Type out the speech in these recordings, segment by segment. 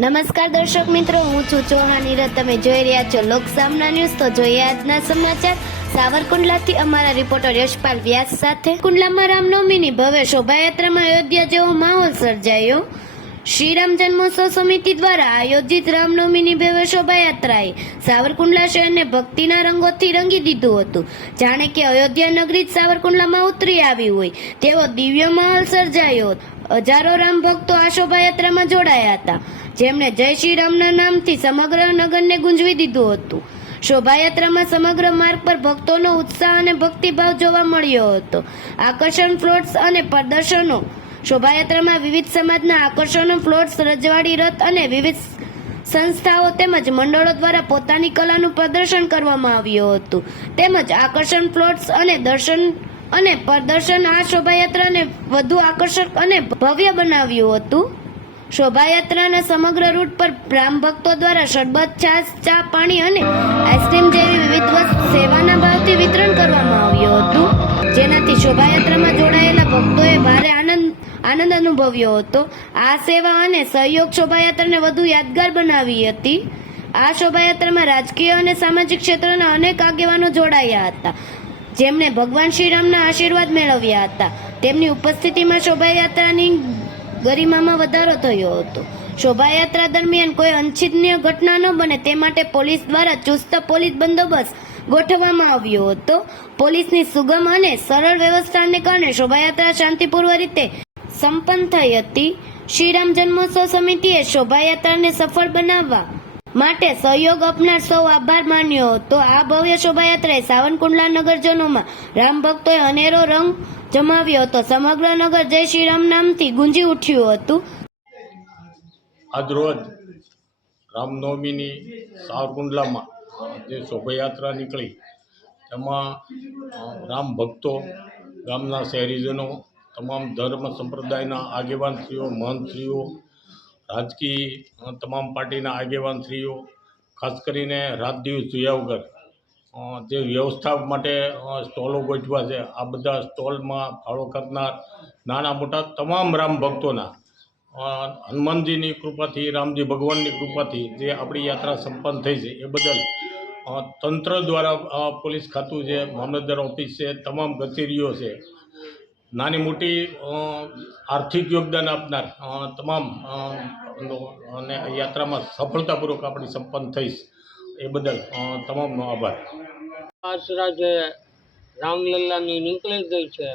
નમસ્કાર દર્શક મિત્રો, હું છું ચૌહાણ નીરજ. તમે જોઈ રહ્યા છો લોક સામના ન્યૂઝ. તો જોઈએ આજના સમાચાર. સાવરકુંડલાથી અમારા રિપોર્ટર યશપાલ વ્યાસ સાથે. કુંડલામાં રામનવમીની ભવ્ય શોભાયાત્રામાં અયોધ્યા જેવો માહોલ સર્જાયો. શ્રીરામ જન્મોત્સવ સમિતિ દ્વારા આયોજિત રામનવમીની ભવ્ય શોભાયાત્રાએ સાવરકુંડલા શહેરને ભક્તિના રંગોથી રંગી દીધું હતું. જાણે કે અયોધ્યા નગરી જ સાવરકુંડલામાં ઉતરી આવી હોય, તેવો દિવ્ય માહોલ સર્જાયો હજારો રામ ભક્તો આ શોભાયાત્રામાં જોડાયા હતા. જેમણે જય શ્રી રામના નામથી સમગ્ર નગરને ગુંજવી દીધું હતું. શોભાયાત્રામાં સમગ્ર માર્ગ પર ભક્તોનો ઉત્સાહ અને ભક્તિભાવ જોવા મળ્યો હતો. આકર્ષણ ફ્લોટ્સ અને પ્રદર્શનો શોભાયાત્રામાં વિવિધ સમાજના આકર્ષણો ફ્લોટ્સ રજવાડી રથ અને વિવિધ સંસ્થાઓ તેમજ મંડળો દ્વારા પોતાની કલાનું પ્રદર્શન કરવામાં આવ્યું હતું. તેમજ આકર્ષણ ફ્લોટ્સ અને દર્શન અને પ્રદર્શન આ શોભાયાત્રાને વધુ આકર્ષક અને ભવ્ય બનાવ્યું હતું. શોભાયાત્રાના સમગ્ર રૂટ પર રામ ભક્તો દ્વારા શરબત, છાશ, ચા, પાણી અને આઈસ્ક્રીમ જેવી વિવિધ વસ્તુ આનંદ અનુભવ્યો હતો. આ સેવા અને સહયોગ શોભાયાત્રાને વધુ યાદગાર બનાવી હતી. આ શોભાયાત્રામાં રાજકીય અને સામાજિક ક્ષેત્રના અનેક આગેવાનો જોડાયા હતા. જેમણે ભગવાન શ્રીરામના આશીર્વાદ મેળવ્યા હતા. તેમની ઉપસ્થિતિમાં શોભાયાત્રાની ગરિમામાં વધારો થયો હતો. શોભાયાત્રા દરમિયાન કોઈ અનિચ્છનીય ઘટના ન બને તે માટે પોલીસ દ્વારા ચુસ્ત પોલીસ બંદોબસ્ત ગોઠવવામાં આવ્યો હતો. પોલીસની સુગમ અને સરળ વ્યવસ્થાને કારણે શોભાયાત્રા શાંતિપૂર્વક રીતે સંપન્ન થઈ હતી શ્રીરામ જન્મોત્સવ સમિતિએ શોભાયાત્રાને સફળ બનાવવા માટે સહયોગ આપનાર સૌ આભાર માન્યો હતો. આ ભવ્ય શોભાયાત્રાએ સાવનકુંડલા નગરજનોમાં રામ ભક્તોએ અનેરો રંગ જમાવ્યો હતો. સમગ્ર નગર જય શ્રી રામ નામથી ગુંજી ઉઠ્યું હતું. આજરોજ રામનવમીની સાવરકુંડલામાં જે શોભાયાત્રા નીકળી, તેમાં રામ ભક્તો ગામના શહેરીજનો તમામ ધર્મ સંપ્રદાયના આગેવાનશ્રીઓ, મહંતશ્રીઓ, રાજકીય તમામ પાર્ટીના આગેવાનશ્રીઓ, ખાસ કરીને રાત દિવસ જોયા વગર જે વ્યવસ્થા માટે સ્ટોલો ગોઠવા છે, આ બધા સ્ટોલમાં ફાળો કરનાર નાના મોટા તમામ રામ ભક્તોના હનુમાનજીની કૃપાથી, રામજી ભગવાનની કૃપાથી જે આપણી યાત્રા સંપન્ન થઈ છે, એ બદલ તંત્ર દ્વારા પોલીસ ખાતું છે, મામલતદાર ઓફિસ છે, તમામ કચેરીઓ છે નાની મોટી આર્થિક યોગદાન આપનાર તમામ અને યાત્રામાં સફળતાપૂર્વક આપણી સંપન્ન થઈશ. એ બદલ તમામનો આભાર. આશરા જે રામલલ્લાની નીકળી ગઈ છે.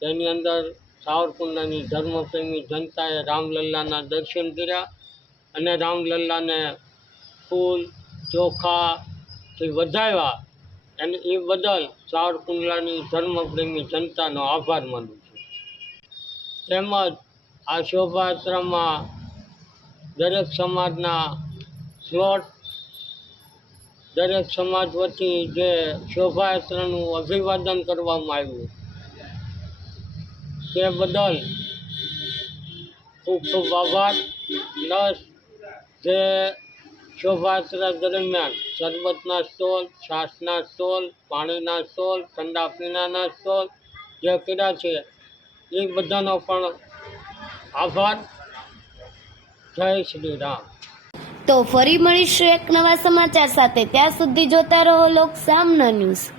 તેની અંદર સાવરકુંડલાની ધર્મપ્રેમી જનતાએ રામલલ્લાના દર્શન કર્યા અને રામલલ્લાને ફૂલ ચોખાથી વધાવ્યા. અને એ બધાય સાવરકુંડલાની ધર્મપ્રેમી જનતાનો આભાર માનું છું. તેમજ આ શોભાયાત્રામાં દરેક સમાજના સ્લોટ દરેક સમાજ વતી જે શોભાયાત્રાનું અભિવાદન કરવામાં આવ્યું, તે બદલ ખૂબ ખૂબ આભાર. પ્લસ જે શોભાયાત્રા દરમિયાન શરબતના સ્ટોલ, છાશના સ્ટોલ, પાણીના સ્ટોલ, ઠંડા પીણાના સ્ટોલ જે કર્યા છે, એ બધાનો પણ આભાર. જય શ્રી રામ. તો ફરી મળીશું એક નવા સમાચાર સાથે. ત્યાં સુધી જોતા રહો લોક સામના ન્યૂઝ.